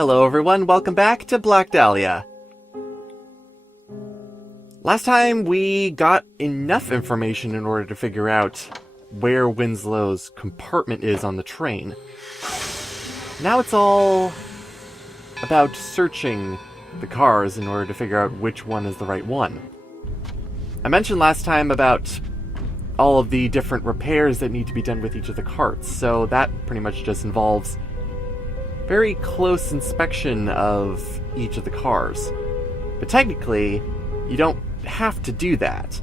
Hello everyone, welcome back to Black Dahlia. Last time we got enough information in order to figure out where Winslow's compartment is on the train. Now it's all about searching the cars in order to figure out which one is the right one. I mentioned last time about all of the different repairs that need to be done with each of the carts, so that pretty much just involves very close inspection of each of the cars. But technically, you don't have to do that.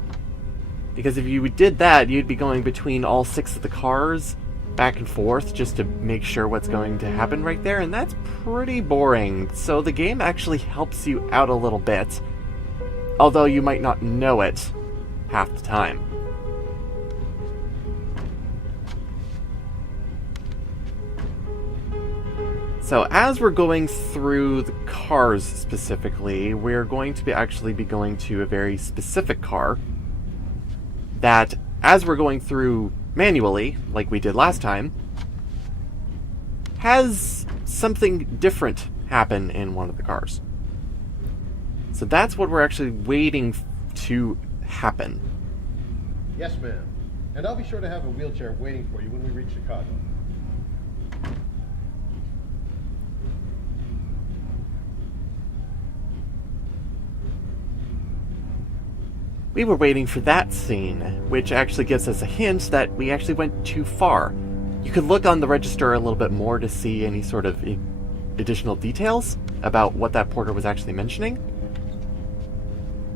Because if you did that, you'd be going between all 6 of the cars, back and forth, just to make sure what's going to happen right there, and that's pretty boring. So the game actually helps you out a little bit, although you might not know it half the time. So as we're going through the cars specifically, we're going to actually be going to a very specific car that, as we're going through manually, like we did last time, has something different happen in one of the cars. So that's what we're actually waiting to happen. Yes, ma'am. And I'll be sure to have a wheelchair waiting for you when we reach Chicago. We were waiting for that scene, which actually gives us a hint that we actually went too far. You could look on the register a little bit more to see any sort of additional details about what that porter was actually mentioning.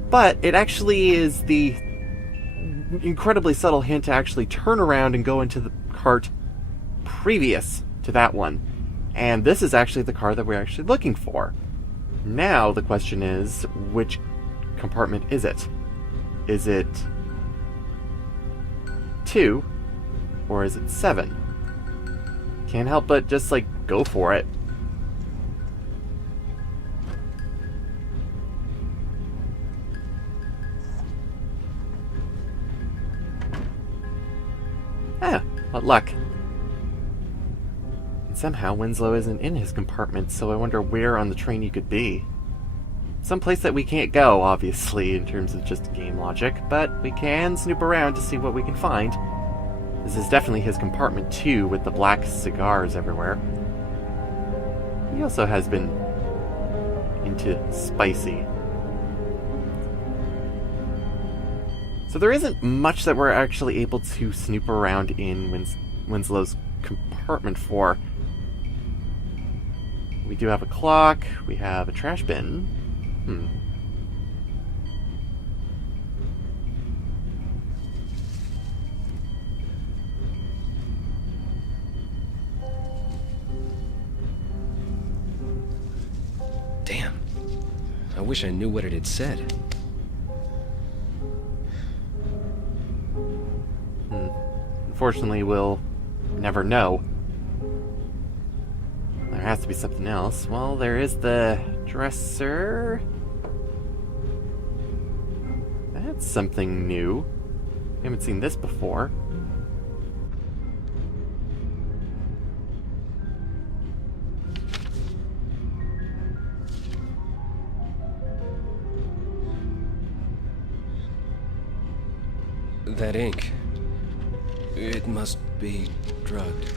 But it actually is the incredibly subtle hint to actually turn around and go into the cart previous to that one. And this is actually the car that we're actually looking for. Now the question is, which compartment is it? Is it 2 or is it 7? Can't help but just go for it. What luck. And somehow Winslow isn't in his compartment, so I wonder where on the train you could be. Someplace that we can't go, obviously, in terms of just game logic, but we can snoop around to see what we can find. This is definitely his compartment, too, with the black cigars everywhere. He also has been into spicy. So there isn't much that we're actually able to snoop around in Winslow's compartment for. We do have a clock, we have a trash bin. Damn. I wish I knew what it had said. Unfortunately, we'll never know. There has to be something else. Well, there is the dresser. That's something new. We haven't seen this before. That ink. It must be drugged.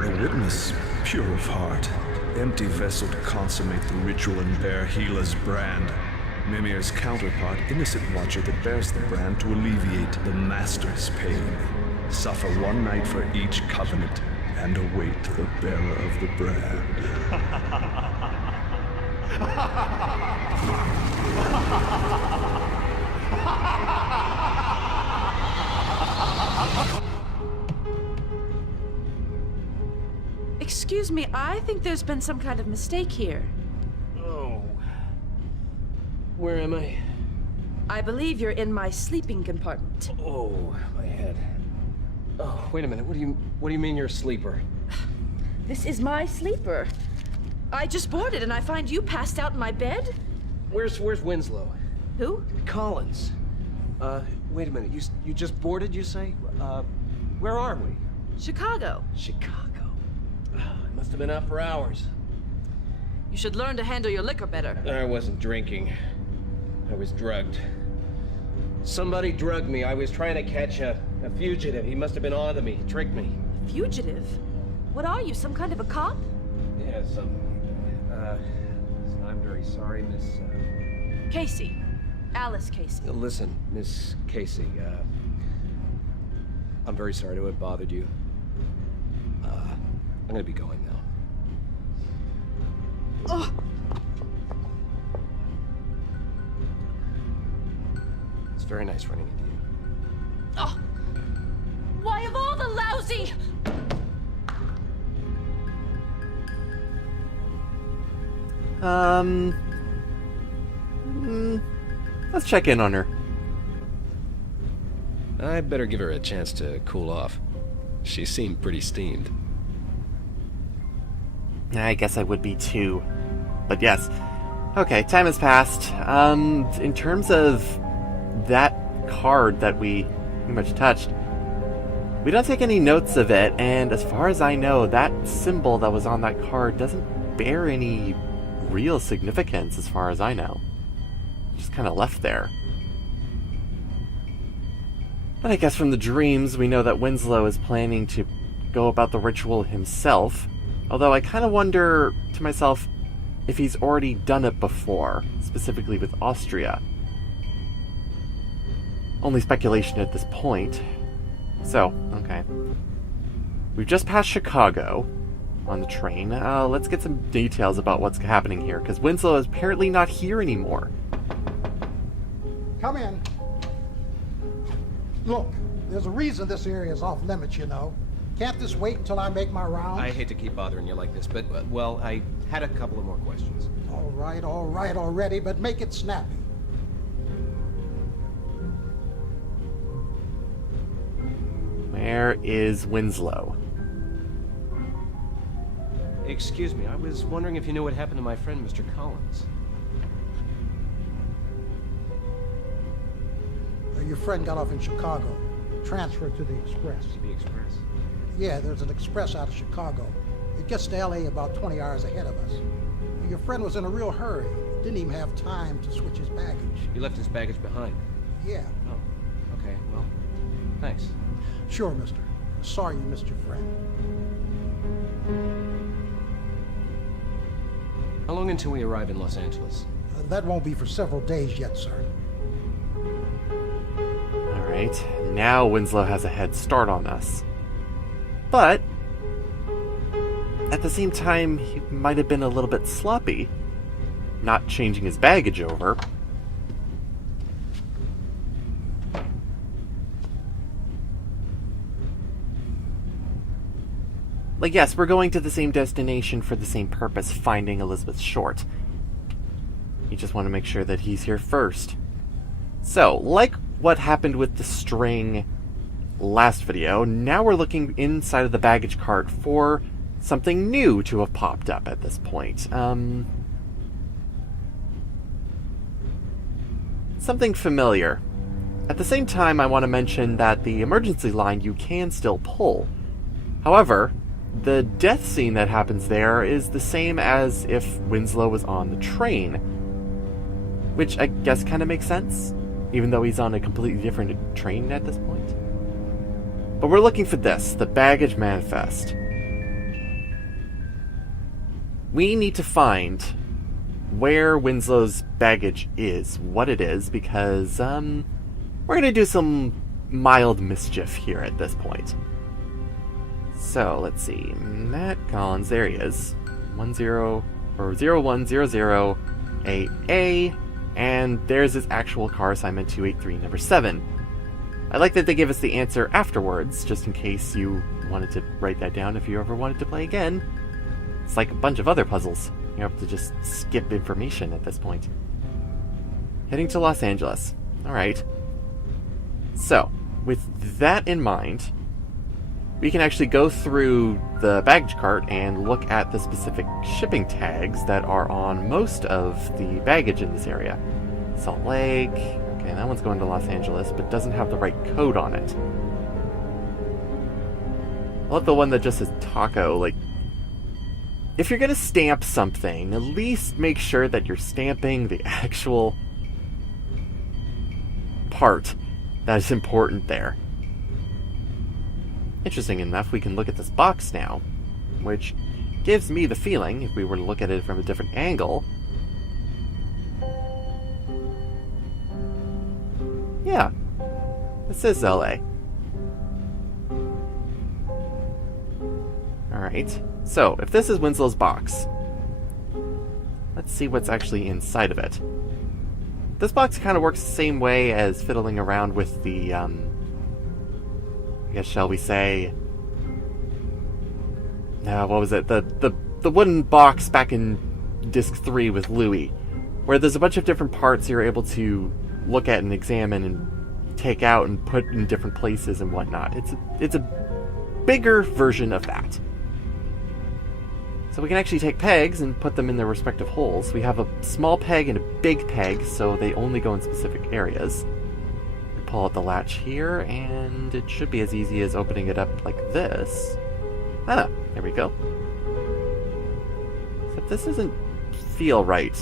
The witness, pure of heart, empty vessel to consummate the ritual and bear Gila's brand. Mimir's counterpart, innocent watcher that bears the brand to alleviate the master's pain. Suffer one night for each covenant, and await the bearer of the brand. Excuse me, I think there's been some kind of mistake here. Oh. Where am I? I believe you're in my sleeping compartment. Oh, my head. Oh, wait a minute. What do you mean you're a sleeper? This is my sleeper. I just boarded and I find you passed out in my bed? Where's Winslow? Who? Collins. Wait a minute, you just boarded, you say? Where are we? Chicago. Chicago. I must have been out for hours. You should learn to handle your liquor better. I wasn't drinking. I was drugged. Somebody drugged me. I was trying to catch a fugitive. He must have been onto me. He tricked me. Fugitive? What are you, some kind of a cop? Yeah, I'm very sorry, Miss... Casey. Alice Casey. Listen, Miss Casey, I'm very sorry to have bothered you. I'm gonna be going now. Oh. It's very nice running into you. Oh. Why of all the lousy... Let's check in on her. I better give her a chance to cool off. She seemed pretty steamed. I guess I would be too. But yes. Okay, time has passed. In terms of that card that we pretty much touched, we don't take any notes of it, and as far as I know, that symbol that was on that card doesn't bear any real significance as far as I know. Just kind of left there. But I guess from the dreams, we know that Winslow is planning to go about the ritual himself. Although I kind of wonder to myself if he's already done it before, specifically with Austria. Only speculation at this point. So, okay. We've just passed Chicago on the train. Let's get some details about what's happening here, because Winslow is apparently not here anymore. Come in. Look, there's a reason this area is off limits, you know. Can't this wait until I make my rounds? I hate to keep bothering you like this, but, well, I had a couple of more questions. All right already, but make it snappy. Where is Winslow? Excuse me, I was wondering if you knew what happened to my friend, Mr. Collins. Your friend got off in Chicago, transferred to the Express. The Express? Yeah, there's an Express out of Chicago. It gets to L.A. about 20 hours ahead of us. Your friend was in a real hurry. Didn't even have time to switch his baggage. He left his baggage behind? Yeah. Oh, okay, well, thanks. Sure, mister. Sorry you missed your friend. How long until we arrive in Los Angeles? That won't be for several days yet, sir. Alright, now Winslow has a head start on us. But, at the same time, he might have been a little bit sloppy, not changing his baggage over. Like, yes, we're going to the same destination for the same purpose, finding Elizabeth Short. You just want to make sure that he's here first. So, like what happened with the string last video, now we're looking inside of the baggage cart for something new to have popped up at this point. Something familiar. At the same time, I want to mention that the emergency line you can still pull. However, the death scene that happens there is the same as if Winslow was on the train. Which I guess kind of makes sense, even though he's on a completely different train at this point. But we're looking for this, the baggage manifest. We need to find where Winslow's baggage is, what it is, because, we're gonna do some mild mischief here at this point. So, let's see, Matt Collins, there he is. 0100AA, and there's his actual car assignment 283, number 7. I like that they give us the answer afterwards, just in case you wanted to write that down if you ever wanted to play again. It's like a bunch of other puzzles. You have to just skip information at this point. Heading to Los Angeles. Alright. So, with that in mind, we can actually go through the baggage cart and look at the specific shipping tags that are on most of the baggage in this area. Salt Lake, Okay, that one's going to Los Angeles, but doesn't have the right code on it. I love the one that just says taco. Like, if you're gonna stamp something, at least make sure that you're stamping the actual part that is important there. Interesting enough, we can look at this box now, which gives me the feeling, if we were to look at it from a different angle, yeah, this is LA. Alright, so if this is Winslow's box, let's see what's actually inside of it. This box kind of works the same way as fiddling around with the, I guess, shall we say, what was it? The wooden box back in Disc 3 with Louis, where there's a bunch of different parts you're able to look at and examine and take out and put in different places and whatnot. It's a bigger version of that. So we can actually take pegs and put them in their respective holes. We have a small peg and a big peg, so they only go in specific areas. We pull out the latch here, and it should be as easy as opening it up like this. Ah, there we go. Except this doesn't feel right.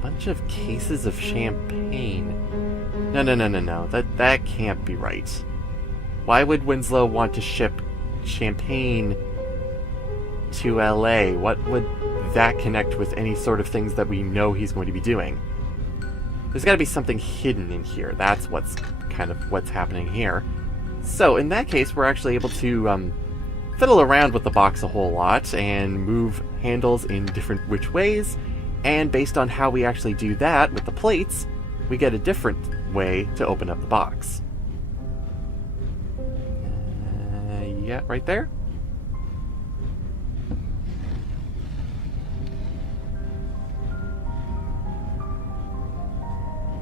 Bunch of cases of champagne. No. That can't be right. Why would Winslow want to ship champagne to LA? What would that connect with any sort of things that we know he's going to be doing? There's got to be something hidden in here. That's what's happening here. So in that case, we're actually able to fiddle around with the box a whole lot and move handles in different which ways. And based on how we actually do that with the plates, we get a different way to open up the box. Yeah, right there.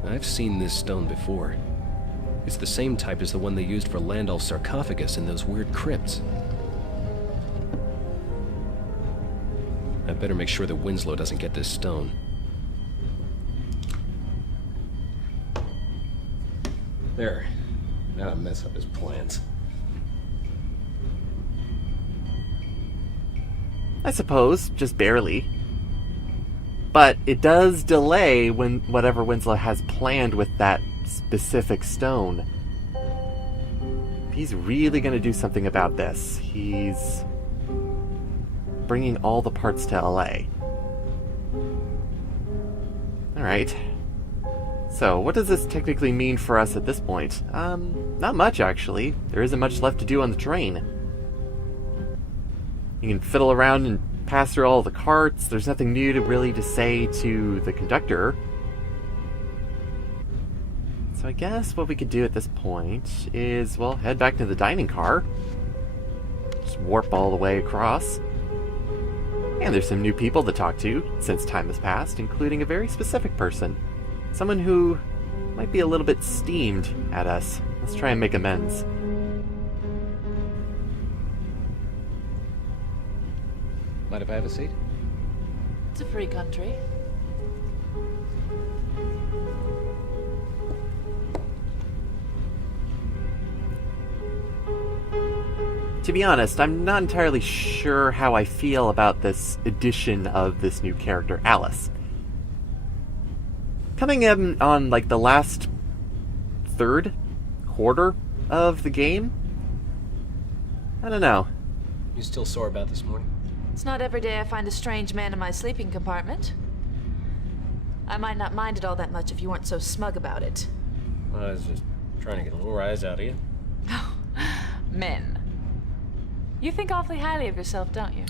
I've seen this stone before. It's the same type as the one they used for Landolf's sarcophagus in those weird crypts. I better make sure that Winslow doesn't get this stone. There. Now I mess up his plans. I suppose, just barely. But it does delay when whatever Winslow has planned with that specific stone. He's really going to do something about this. He's bringing all the parts to LA. Alright. So, what does this technically mean for us at this point? Not much, actually. There isn't much left to do on the train. You can fiddle around and pass through all the carts. There's nothing new to say to the conductor. So I guess what we could do at this point is, well, head back to the dining car. Just warp all the way across. And there's some new people to talk to since time has passed, including a very specific person. Someone who might be a little bit steamed at us. Let's try and make amends. Mind if I have a seat? It's a free country. To be honest, I'm not entirely sure how I feel about this addition of this new character, Alice. Coming in on, like, the last quarter of the game? I don't know. You still sore about this morning? It's not every day I find a strange man in my sleeping compartment. I might not mind it all that much if you weren't so smug about it. I was just trying to get a little rise out of you. Men. You think awfully highly of yourself, don't you?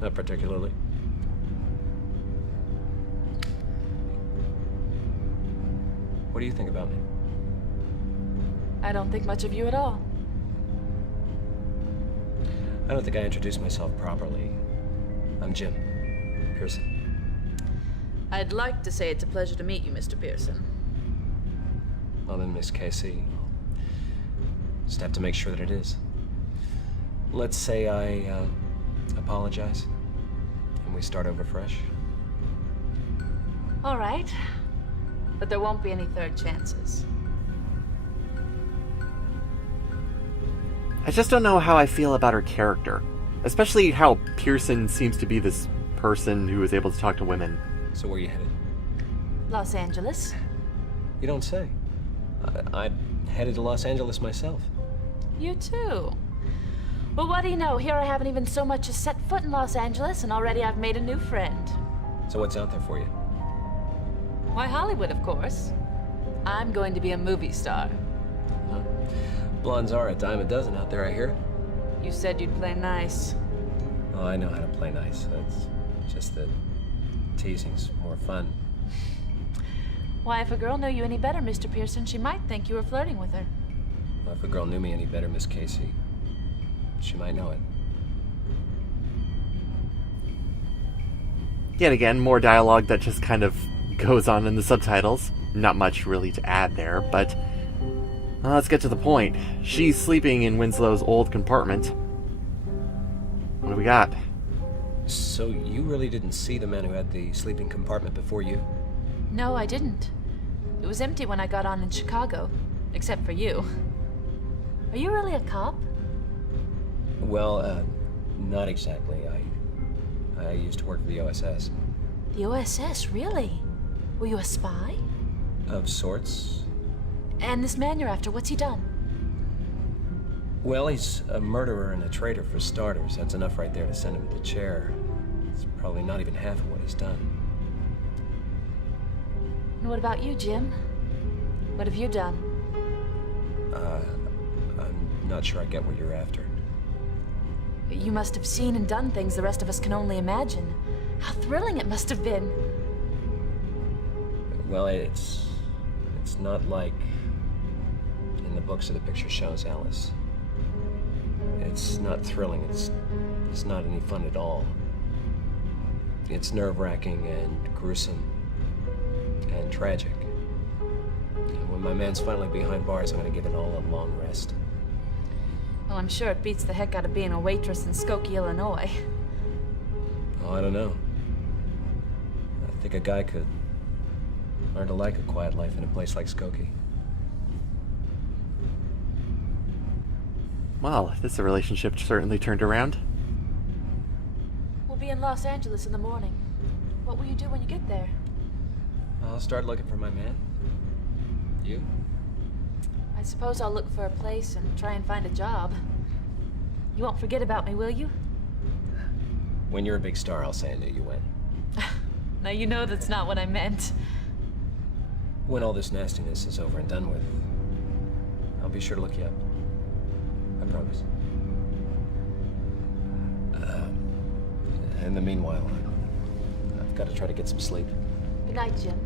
Not particularly. What do you think about me? I don't think much of you at all. I don't think I introduced myself properly. I'm Jim. Pearson. I'd like to say it's a pleasure to meet you, Mr. Pearson. Well then, Miss Casey, I'll just have to make sure that it is. Let's say I apologize. Can we start over fresh? All right. But there won't be any third chances. I just don't know how I feel about her character. Especially how Pearson seems to be this person who is able to talk to women. So where are you headed? Los Angeles? You don't say. I'm headed to Los Angeles myself. You too. Well, what do you know? Here I haven't even so much as set foot in Los Angeles, and already I've made a new friend. So what's out there for you? Why, Hollywood, of course. I'm going to be a movie star. Huh? Blondes are a dime a dozen out there, I hear. You said you'd play nice. Oh, I know how to play nice. It's just that teasing's more fun. Why, if a girl knew you any better, Mr. Pearson, she might think you were flirting with her. Well, if a girl knew me any better, Miss Casey, she might know it. Yet again, more dialogue that just kind of goes on in the subtitles. Not much really to add there, but let's get to the point. She's sleeping in Winslow's old compartment. What do we got? So you really didn't see the man who had the sleeping compartment before you? No, I didn't. It was empty when I got on in Chicago, except for you. Are you really a cop? Well, not exactly. I used to work for the OSS. The OSS, really? Were you a spy? Of sorts. And this man you're after, what's he done? Well, he's a murderer and a traitor for starters. That's enough right there to send him to the chair. It's probably not even half of what he's done. And what about you, Jim? What have you done? I'm not sure I get what you're after. You must have seen and done things the rest of us can only imagine. How thrilling it must have been. Well, it's not like in the books or the picture shows, Alice. It's not thrilling. It's not any fun at all. It's nerve-wracking and gruesome and tragic. And when my man's finally behind bars, I'm gonna give it all a long rest. Well, I'm sure it beats the heck out of being a waitress in Skokie, Illinois. Oh, I don't know. I think a guy could learn to like a quiet life in a place like Skokie. Well, this relationship certainly turned around. We'll be in Los Angeles in the morning. What will you do when you get there? I'll start looking for my man. You? I suppose I'll look for a place and try and find a job. You won't forget about me, will you? When you're a big star, I'll say I knew you went. Now you know that's not what I meant. When all this nastiness is over and done with, I'll be sure to look you up. I promise. In the meanwhile, I've got to try to get some sleep. Good night, Jim.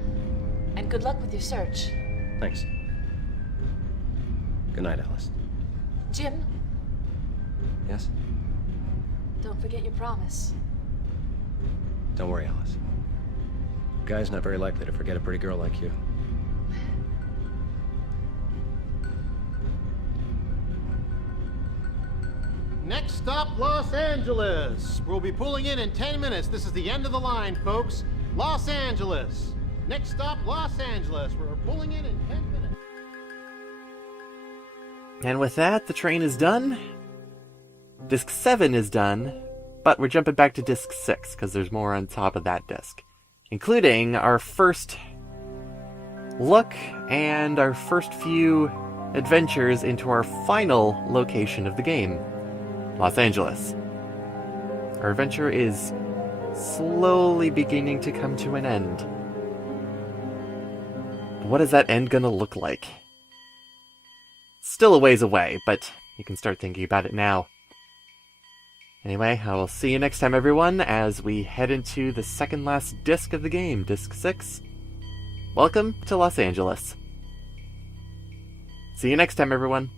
And good luck with your search. Thanks. Good night, Alice. Jim, Yes? don't forget your promise. Don't worry, Alice. A guy's not very likely to forget a pretty girl like you. Next stop, Los Angeles. We'll be pulling in 10 minutes. This is the end of the line, folks. Los Angeles. Next stop, Los Angeles. We're pulling in 10 minutes. And with that, the train is done. Disc 7 is done, but we're jumping back to Disc 6, because there's more on top of that disc. Including our first look and our first few adventures into our final location of the game, Los Angeles. Our adventure is slowly beginning to come to an end. What is that end gonna look like? Still a ways away, but you can start thinking about it now. Anyway, I will see you next time, everyone, as we head into the second last disc of the game, Disc 6. Welcome to Los Angeles. See you next time, everyone.